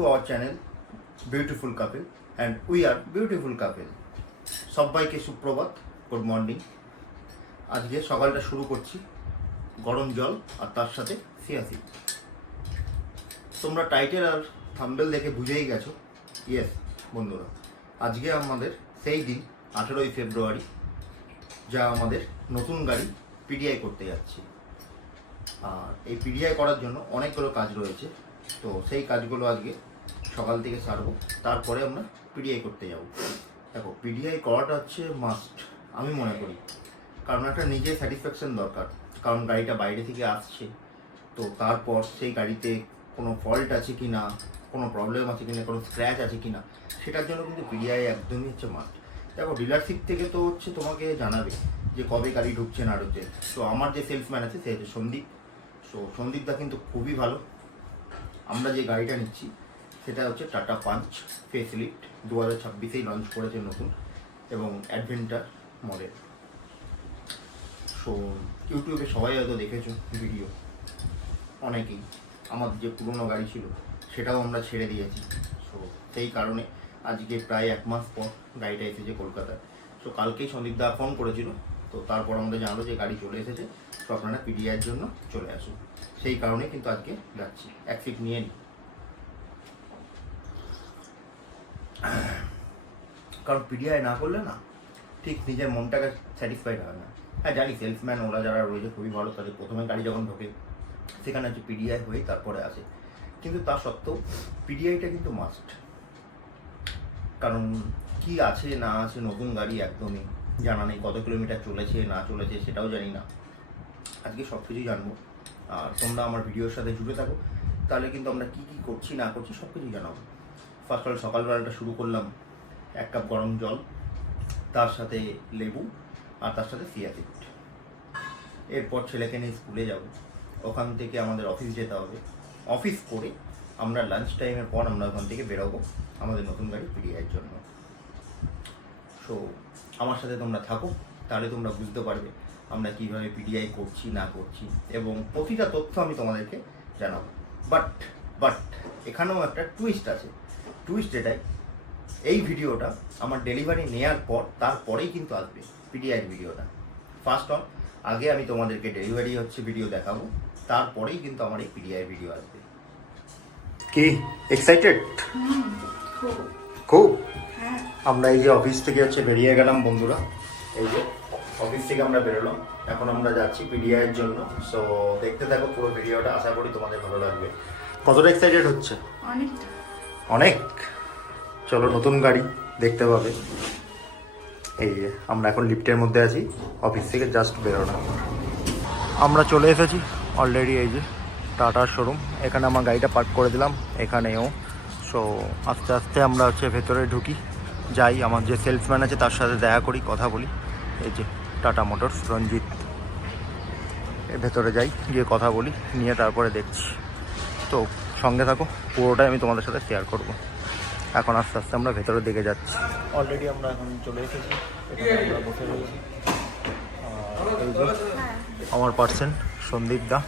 to our channel Beautiful Couple and we are Beautiful Couple. সবাইকে সুপ্রভাত, good morning. আজকে সকালটা শুরু করছি গরম জল আর তার সাথে সিয়াসি। তোমরা টাইটেল আর থাম্বনেল দেখে বুঝেই গেছো। ইয়েস বন্ধুরা, আজকে আমাদের সেই দিন 18ই ফেব্রুয়ারি, যা আমাদের নতুন গাড়ি পিডিআই করতে যাচ্ছি। আর এই পিডিআই করার জন্য অনেকগুলো কাজ রয়েছে, তো সেই কাজগুলো আজকে সকাল থেকে সারবো, তারপরে আমরা পিডিআই করতে যাব। দেখো, পিডিআই করাটা হচ্ছে মাস্ট আমি মনে করি, কারণ একটা নিজের স্যাটিসফ্যাকশন দরকার। কারণ গাড়িটা বাইরে থেকে আসছে, তো তারপর সেই গাড়িতে কোনো ফল্ট আছে কি না, কোনো প্রবলেম আছে কি না, কোনো স্ক্র্যাচ আছে কি না, সেটার জন্য কিন্তু পিডিআই একদমই হচ্ছে মাস্ট। দেখো, ডিলারশিপ থেকে তো হচ্ছে তোমাকে জানাবে যে কবে গাড়ি ঢুকছে না ঢুকছে। তো আমার যে সেলসম্যান আছে সে হচ্ছে সন্দীপ। সো সন্দীপদা কিন্তু খুবই ভালো। আমরা যে গাড়িটা নিচ্ছি সেটা হচ্ছে টাটা পাঞ্চ ফেসলিফট, 2026-এই লঞ্চ করেছে নতুন, এবং অ্যাডভেঞ্চার মডেল। সো ইউটিউবে সবাই হয়তো দেখেছো ভিডিও, অনেকেই। আমার যে পুরনো গাড়ি ছিল সেটাও আমরা ছেড়ে দিয়েছি। সো সেই কারণে আজকে প্রায় 1 মাস পর গাড়িটা এসেছে কলকাতায়। সো কালকেই সন্দীপদা ফোন করেছিল, তো তারপর আমাদের জানালো যে গাড়ি চলে এসেছে, তো আপনারা পিডিআইয়ের জন্য চলে আসুন। সেই কারণে কিন্তু আজকে যাচ্ছি। এক সিট নিয়ে নিই, কারণ পিডিআই না করলে না ঠিক নিজের মনটাকে স্যাটিসফাইড হয় না। হ্যাঁ জানি, সেলসম্যান ওরা যারা রয়েছে খুবই ভালো, তাদের প্রথমে গাড়ি যখন ঢোকে সেখানে হচ্ছে পিডিআই হয়ে তারপরে আসে, কিন্তু তা সত্ত্বেও পিডিআইটা কিন্তু মাস্ট। কারণ কি আছে না আছে, নতুন গাড়ি একদমই জানা নেই, কত কিলোমিটার চলেছে না চলেছে সেটাও জানি না। আজকে সব কিছুই জানবো, আর তোমরা আমার ভিডিওর সাথে জুড়ে থাকো, তাহলে কিন্তু আমরা কী কী করছি না করছি সব কিছুই জানাবো। ফার্স্ট অল সকালবেলাটা শুরু করলাম 1 কাপ গরম জল, তার সাথে লেবু আর তার সাথে সিয়াসিড। এরপর ছেলেকে নিয়ে স্কুলে যাব, ওখান থেকে আমাদের অফিস যেতে হবে। অফিস করে আমরা লাঞ্চ টাইমের পর আমরা ওখান থেকে বেরোবো আমাদের নতুন গাড়ি পিডিআইয়ের জন্য। সো আমার সাথে তোমরা থাকো, তাহলে তোমরা বুঝতে পারবে আমরা কীভাবে পিডিআই করছি না করছি, এবং প্রতিটা তথ্য আমি তোমাদেরকে জানাবো। বাট এখানেও একটা টুইস্ট আছে। টুইস্ট এটাই, এই ভিডিওটা আমার ডেলিভারি নেওয়ার পর তারপরেই কিন্তু আসবে পিডিআইয়ের ভিডিওটা। ফার্স্ট অন আগে আমি তোমাদেরকে ডেলিভারি হচ্ছে ভিডিও দেখাবো, তারপরেই কিন্তু আমার এই পিডিআইয়ের ভিডিও আসবে। কি এক্সাইটেড? খুব। আমরা এই যে অফিস থেকে হচ্ছে বেরিয়ে গেলাম বন্ধুরা, এই যে অফিস থেকে আমরা বেরোলাম, এখন আমরা যাচ্ছি পিডিআইয়ের জন্য। সো দেখতে থাকো পুরো ভিডিওটা, আশা করি তোমাদের ভালো লাগবে। কতটা এক্সাইটেড হচ্ছে? অনেক। চলো, নতুন গাড়ি দেখতে পাবে। এই যে আমরা এখন লিফটের মধ্যে আছি, অফিস থেকে জাস্ট বেরোনো। আমরা চলে এসেছি অলরেডি, এই যে টাটার শোরুম। এখানে আমার গাড়িটা পার্ক করে দিলাম, এখানেও। সো আস্তে আস্তে আমরা হচ্ছে ভেতরে ঢুকি, যাই আমার যে সেলসম্যান আছে তার সাথে দেখা করি, কথা বলি। এই যে টাটা মোটরস রঞ্জিত, এর ভেতরে যাই, গিয়ে কথা বলি, নিয়ে তারপরে দেখছি। তো সঙ্গে থাকো, পুরোটাই আমি তোমাদের সাথে শেয়ার করবো। এখন আস্তে আস্তে আমরা ভেতরের দিকে যাচ্ছি। অলরেডি আমরা এখন চলে এসেছি, এখানে আমরা বসে রয়েছি। এই যে আমার পার্সন সন্দীপ দা,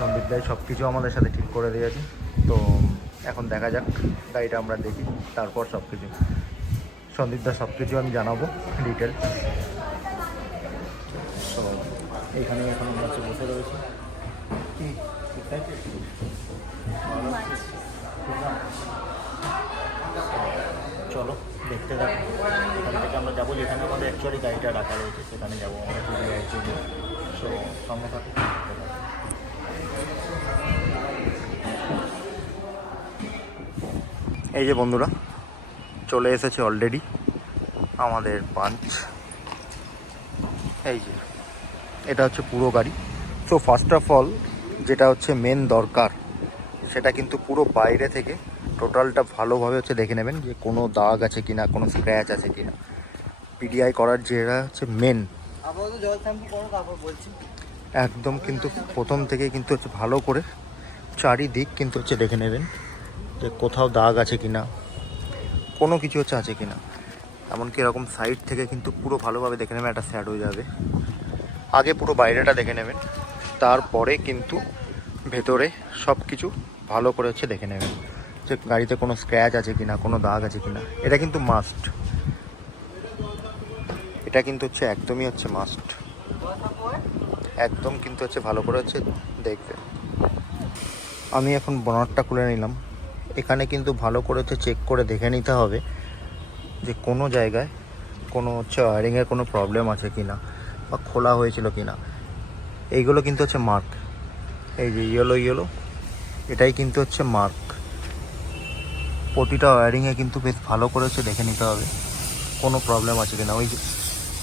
সন্দীপ দাই সব কিছু আমাদের সাথে ঠিক করে দিয়েছি। তো এখন দেখা যাক, গাড়িটা আমরা দেখি, তারপর সব কিছু সন্দীপ দা সব কিছু আমি জানাবো ডিটেল। তো এইখানে এখন আমরা বসে রয়েছি। কি চলো দেখতে থাকো। এখান থেকে আমরা যাবো যেখানে আমাদের অ্যাকচুয়ালি গাড়িটা রাখা রয়েছে, সেখানে যাবো আমরা পিডিআইয়ের জন্য। সো সঙ্গে থাকো। এই যে বন্ধুরা, চলে এসেছে অলরেডি আমাদের পাঞ্চ। এই যে এটা হচ্ছে পুরো গাড়ি। সো ফার্স্ট অফ অল যেটা হচ্ছে মেন দরকার, সেটা কিন্তু পুরো বাইরে থেকে টোটালটা ভালোভাবে হচ্ছে দেখে নেবেন যে কোনো দাগ আছে কিনা, কোনো স্ক্র্যাচ আছে কিনা। পিডিআই করার যেটা হচ্ছে মেন, একদম কিন্তু প্রথম থেকে কিন্তু হচ্ছে ভালো করে চারিদিক কিন্তু হচ্ছে দেখে নেবেন যে কোথাও দাগ আছে কিনা, কোনো কিছু হচ্ছে আছে কিনা। এমনকি এরকম সাইড থেকে কিন্তু পুরো ভালোভাবে দেখে নেবেন, একটা স্যাড হয়ে যাবে। আগে পুরো বাইরেটা দেখে নেবেন, তারপরে কিন্তু ভেতরে সব কিছু ভালো করে হচ্ছে দেখে নেবেন যে গাড়িতে কোনো স্ক্র্যাচ আছে কিনা, কোনো দাগ আছে কিনা। এটা কিন্তু মাস্ট, এটা কিন্তু হচ্ছে একদমই হচ্ছে মাস্ট, একদম কিন্তু হচ্ছে ভালো করে হচ্ছে দেখবে। আমি এখন বনারটা খুলে নিলাম। এখানে কিন্তু ভালো করে হচ্ছে চেক করে দেখে নিতে হবে যে কোনো জায়গায় কোনো হচ্ছে ওয়ারিংয়ের কোনো প্রবলেম আছে কিনা বা খোলা হয়েছিল কিনা। এইগুলো কিন্তু হচ্ছে মার্ক, এই যে ইয়েলো ইয়েলো, এটাই কিন্তু হচ্ছে মার্ক। প্রতিটা ওয়ারিংয়ে কিন্তু বেশ ভালো করে হচ্ছে দেখে নিতে হবে কোনো প্রবলেম আছে কিনা। ওই যে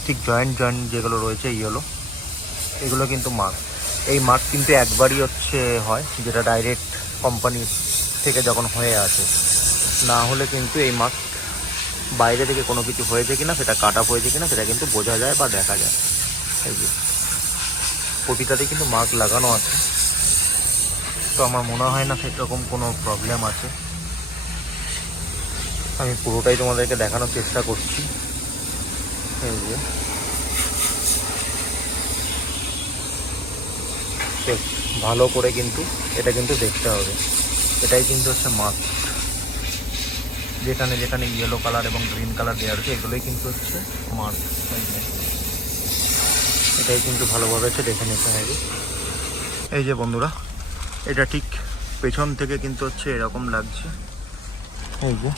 ঠিক জয়েন্ট যেগুলো রয়েছে ইয়েলো, এগুলো কিন্তু মার্ক। এই মার্ক কিন্তু একবারই হচ্ছে হয়, যেটা ডাইরেক্ট কোম্পানি থেকে যখন হয়ে আসে। না হলে কিন্তু এই মার্ক বাইরে থেকে কোনো কিছু হয়েছে কিনা, সেটা কাট আপ হয়েছে কিনা সেটা কিন্তু বোঝা যায় বা দেখা যায়। এই যে প্রতিটাতে কিন্তু মার্ক লাগানো আছে, তো আমার মনে হয় না সেরকম কোনো প্রবলেম আছে। আমি পুরোটাই তোমাদেরকে দেখানোর চেষ্টা করছি। এই যে ভালো করে কিন্তু এটা কিন্তু দেখতে হবে, এটাই কিন্তু হচ্ছে মাস্ক। যেখানে যেখানে ইয়েলো কালার এবং গ্রিন কালার দেওয়া রয়েছে এগুলোই কিন্তু হচ্ছে মাস্ক। এটাই কিন্তু ভালোভাবে হচ্ছে দেখে নিতে হবে। এই যে বন্ধুরা, এটা ঠিক পেছন থেকে কিন্তু হচ্ছে এরকম লাগছে। এই যে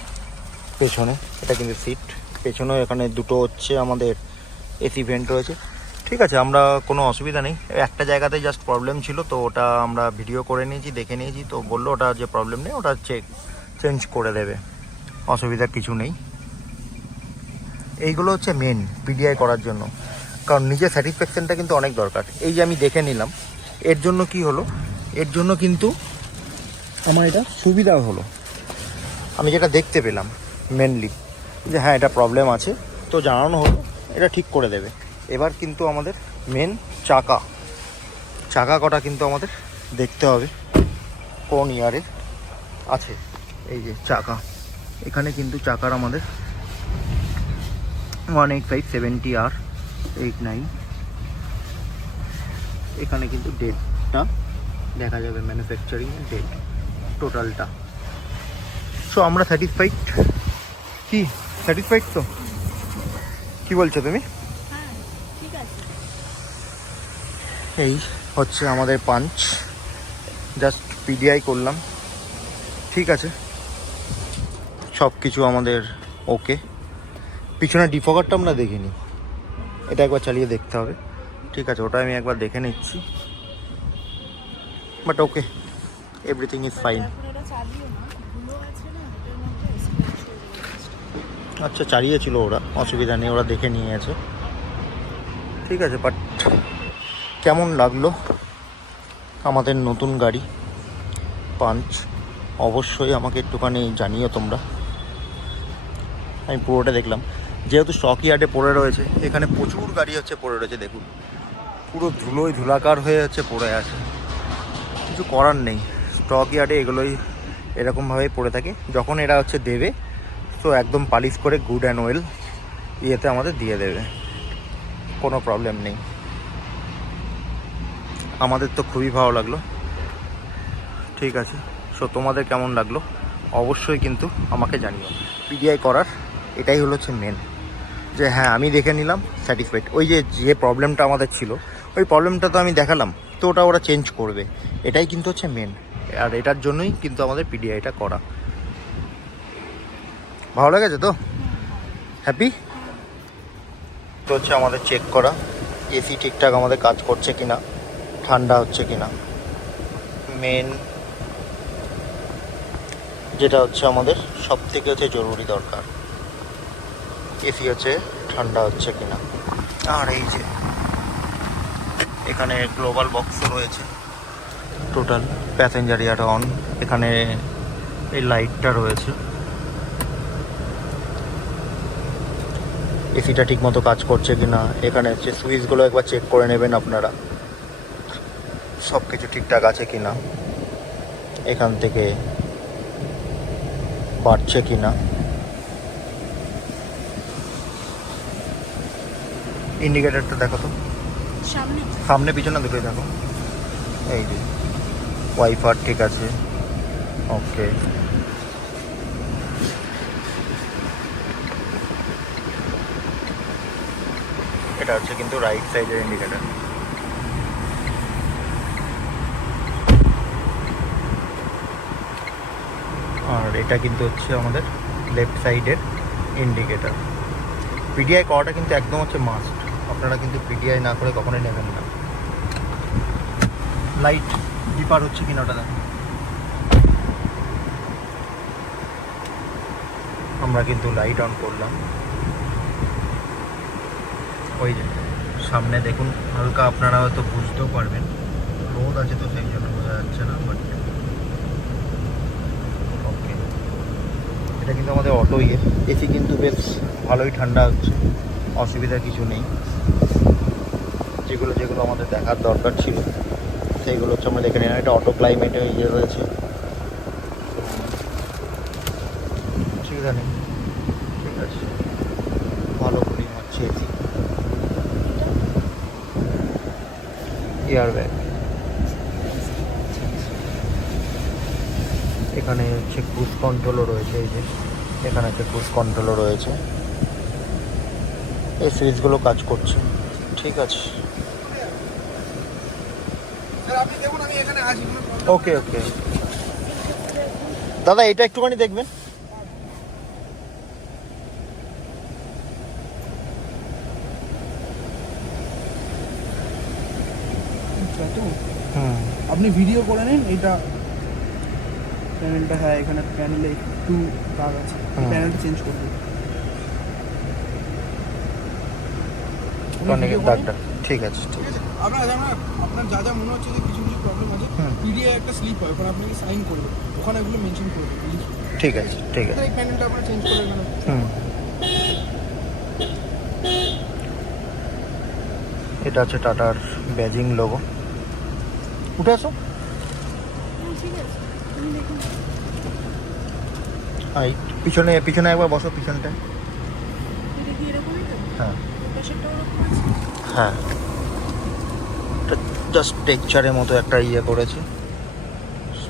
পেছনে এটা কিন্তু সিট, পেছনেও এখানে দুটো হচ্ছে আমাদের এসি ভেন্ট রয়েছে। ঠিক আছে, আমরা কোনো অসুবিধা নেই। একটা জায়গাতে জাস্ট প্রবলেম ছিল, তো ওটা আমরা ভিডিও করে নিয়েছি, দেখে নিয়েছি, তো বললো ওটা যে প্রবলেম নেই, ওটা চেঞ্জ করে দেবে, অসুবিধার কিছু নেই। এইগুলো হচ্ছে মেন পিডিআই করার জন্য, কারণ নিজের স্যাটিসফ্যাকশানটা কিন্তু অনেক দরকার। এই যে আমি দেখে নিলাম, এর জন্য কি হলো, এর জন্য কিন্তু আমার এটা সুবিধা হলো। আমি যেটা দেখতে পেলাম মেনলি যে হ্যাঁ এটা প্রবলেম আছে, তো জানানো হলো, এটা ঠিক করে দেবে। এবার কিন্তু আমাদের মেন চাকা কটা কিন্তু আমাদের দেখতে হবে কোন ইয়ারে আছে। এই যে চাকা, এখানে কিন্তু চাকার আমাদের 185/70R89, এখানে কিন্তু ডেটটা দেখা যাবে, ম্যানুফ্যাকচারিং ডেট টোটালটা। সো আমরা স্যাটিসফাইড। কি স্যাটিসফাইড তো? কি বলছো তুমি? এই হচ্ছে আমাদের পাঞ্চ, জাস্ট পিডিআই করলাম, ঠিক আছে, সব কিছু আমাদের ওকে। পিছনে ডিফগারটা আমরা দেখিনি, এটা একবার চালিয়ে দেখতে হবে। ঠিক আছে, ওটা আমি একবার দেখে নিচ্ছি, but okay, everything is fine. আচ্ছা, চালিয়েছিল ওরা, অসুবিধা নেই, ওরা দেখে নিয়েছে, ঠিক আছে। বাট কেমন লাগলো আমাদের নতুন গাড়ি পাঞ্চ, অবশ্যই আমাকে একটুখানি জানিও তোমরা। আমি পুরোটা দেখলাম, যেহেতু স্টক ইয়ার্ডে পড়ে রয়েছে, এখানে প্রচুর গাড়ি হচ্ছে পড়ে রয়েছে, দেখুন পুরো ধুলাকার হয়ে হচ্ছে পড়ে আছে। কিছু করার নেই, স্টক ইয়ার্ডে এগুলোই এরকমভাবেই পড়ে থাকে। যখন এরা হচ্ছে দেবে, তো একদম পালিশ করে গুড অ্যান্ড ওয়েল ইয়েতে আমাদের দিয়ে দেবে, কোনো প্রবলেম নেই। আমাদের তো খুবই ভালো লাগলো, ঠিক আছে। সো তোমাদের কেমন লাগলো অবশ্যই কিন্তু আমাকে জানিও। পিডিআই করার এটাই হচ্ছে মেন, যে হ্যাঁ আমি দেখে নিলাম, স্যাটিসফাইড। ওই যে প্রবলেমটা আমাদের ছিল, ওই প্রবলেমটা তো আমি দেখালাম, তো ওটা ওরা চেঞ্জ করবে, এটাই কিন্তু হচ্ছে মেন। আর এটার জন্যই কিন্তু আমাদের পিডিআইটা করা। ভালো লেগেছে তো? হ্যাপি তো হচ্ছে আমাদের চেক করা, এসি ঠিকঠাক আমাদের কাজ করছে কিনা, ঠান্ডা হচ্ছে কিনা, মেন যেটা হচ্ছে আমাদের সব থেকে হচ্ছে জরুরি দরকার, এসি হচ্ছে ঠান্ডা হচ্ছে কিনা। আর এই যে এখানে গ্লোবাল বক্সও রয়েছে, টোটাল প্যাসেঞ্জার এয়ার অন, এখানে এই লাইটটা রয়েছে, এসিটা ঠিকমতো কাজ করছে কিনা, এখানে হচ্ছে সুইচগুলো একবার চেক করে নেবেন আপনারা, সব কিছু ঠিকঠাক আছে কিনা, এখান থেকে বাড়ছে কিনা, ইন্ডিকেটারটা দেখো তো, সামনে পিছনে দুটোই দেখো। এই যে ওয়াইফার ঠিক আছে, ওকে। এটা হচ্ছে কিন্তু রাইট সাইডের ইন্ডিকেটার। আর এটা কিন্তু হচ্ছে আমাদের লেফট সাইডের ইন্ডিকেটার। পিডিআই করাটা কিন্তু একদম হচ্ছে মাস্ট, আপনারা কিন্তু পিডিআই না করে কখনোই নেবেন না। লাইট ডিপার হচ্ছে কিনা ওটা দেখেন। আমরা কিন্তু লাইট অন করলাম, ওই যে সামনে দেখুন, হালকা আপনারা হয়তো বুঝতেও পারবেন, রোদ আছে তো সেই জন্য বোঝা যাচ্ছে না, বাট ওকে। এটা কিন্তু আমাদের অটো ইয়ে, এসি কিন্তু বেশ ভালোই ঠান্ডা হচ্ছে, অসুবিধার কিছু নেই। যেগুলো যেগুলো আমাদের দেখার দরকার ছিল সেইগুলো হচ্ছে আমরা দেখে নিলাম। এটা অটো ক্লাইমেটে ইয়ে রয়েছে, অসুবিধা নেই, ঠিক আছে, ভালো কুলিং হচ্ছে এসি। এয়ার ব্যাগ, এখানে হচ্ছে ক্রুজ কন্ট্রোলও রয়েছে, এই যে এখানে একটা ক্রুজ কন্ট্রোলও রয়েছে, এই সুইচগুলো কাজ করছে, ঠিক আছে। ওকে ওকে দাদা, এটা একটুখানি দেখবেন। আপনি ভিডিও করে নিন এটা প্যানেলটা। হ্যাঁ, এখানে প্যানেলে একটু দাগ আছে, প্যানেলটা চেঞ্জ করবেন। দাগটা ঠিক আছে, ঠিক আছে। আপনার যা যা মনে হচ্ছে যে কিছু কিছু প্রবলেম আছে, পিডিআই একটা স্লিপ হয়, ওখানে আপনাকে সাইন করবে, ওখানে এগুলো মেনশন করবে। ঠিক আছে, ঠিক আছে। এই প্যানেলটা আপনারা চেঞ্জ করে নেবেন। এটা আছে টাটার ব্যাজিং লোগো। উঠে আসো। আই পিছনে পিছনে একবার বসো, পিছনটায়। হ্যাঁ হ্যাঁ, জাস্ট টেক্সচারের মতো একটা ইয়ে করেছে,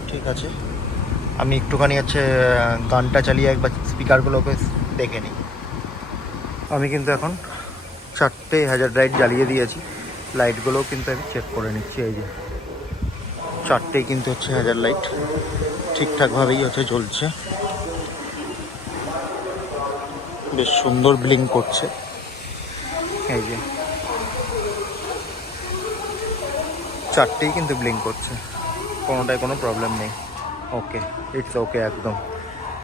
ঠিক আছে। আমি একটুখানি হচ্ছে গানটা চালিয়ে একবার স্পিকারগুলোকে দেখে নিই। আমি কিন্তু এখন 4টে হ্যাজার্ড লাইট জ্বালিয়ে দিয়েছি, লাইটগুলোও কিন্তু আমি চেক করে নিচ্ছি। এই যে 4টেই কিন্তু হচ্ছে হ্যাজার্ড লাইট ঠিকঠাকভাবেই হচ্ছে জ্বলছে, বেশ সুন্দর ব্লিঙ্ক করছে। এই যে 4টেই কিন্তু ব্লিঙ্ক করছে, কোনোটায় কোনো প্রবলেম নেই। ওকে, ইটস ওকে একদম।